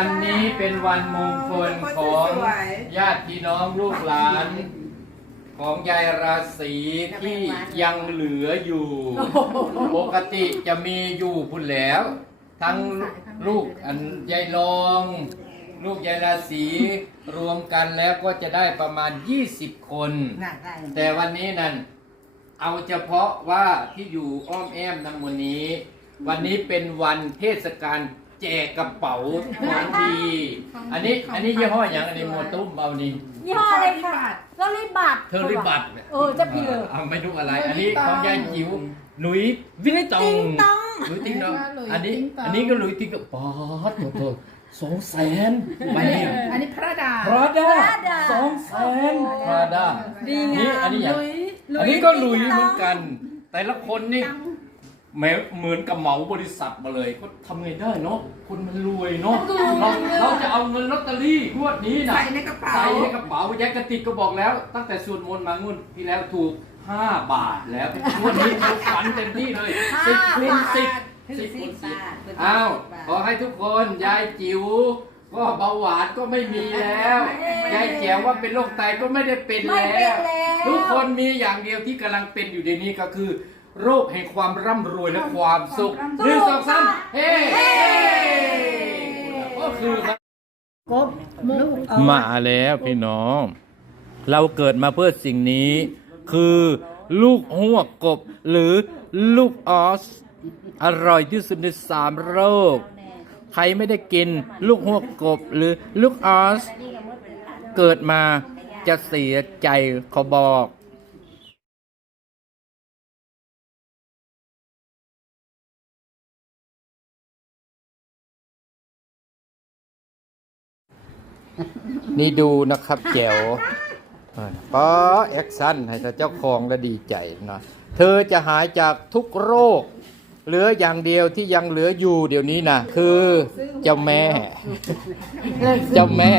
วันนี้เป็นวันมงคลของญาติพี่น้องลูกหลาน ของยายราศีที่ยังเหลืออยู่ ปกติจะมีอยู่พุ่นแล้ว ทั้งลูกอันยายลอง ลูกยายราศีรวมกันแล้วก็จะได้ประมาณ 20 คน แต่วันนี้นั่นเอาเฉพาะว่าที่อยู่อ้อมแอมน้ำมันนี้ วันนี้เป็นวันเทศกาล แจกกระเป๋าของดีอันนี้อันนี้ยี่ห้ออย่างอันนี้โมตุ้มเอานี่ยี่ห้ออะไรคะแล้วรีบบัตรเธอริบัตเออจะพี่เลยเอาไม่รู้อะไร อันนี้ของยายจิ๋วหลุยวินิตองติ๊งตองหลุยติ๊งตองหลุยอันนี้ติ๊งตองอันนี้ก็หลุยติ๊งตองป๊อดโถโถสองแสนไปเนี่ยอันนี้พระดาพราด้าสองแสนพราด้าดีงามนี่อันนี้อย่างลุยอันนี้ก็หลุยเหมือนกัน แต่ละคนนี่ แหม้เหมือนกับเหมาบริษัทมาเลยก็ทำไงได้เนาะคนมันรวยเนาะเราเราจะเอาเงินลอตเตอรี่งวดนี้นะใส่ในกระเป๋าใส่ในกระเป๋ายายกระติกก็บอกแล้ว ตั้งแต่สวดมนต์มางวดที่แล้วถูก 5 บาทแล้วงวดนี้ถูกฝันเต็มที่เลยสิบคูณสิบสิบคูณสิบอ้าวขอให้ทุกคนยายจิ๋วก็เบาหวานก็ไม่มีแล้วยายแจ๋วว่าเป็นโรคไตก็ไม่ได้เป็นไม่แล้เป็นวแล้ว ทุกคนมีอย่างเดียวที่กำลังเป็นอยู่ในนี้ก็คือ โรคแห่งความร่ำรวยและความสุขหนึ่งสองสามเฮ้ก็คือครับกบลูกเอามาแล้วพี่น้อง เราเกิดมาเพื่อสิ่งนี้ คือลูกหัวกบ หรือลูกออส อร่อยที่สุดในสามโลกใครไม่ได้กิน ลูกหัวกบ หรือลูกออส เกิดมาจะเสียใจเขาบอก นี่ดูนะครับแจ๋วป้าแอคชั่นให้เจ้าของและดีใจนะเธอจะหายจากทุกโรค เหลืออย่างเดียวที่ยังเหลืออยู่เดี๋ยวนี้นะคือเจ้าแม่ เจ้าแม่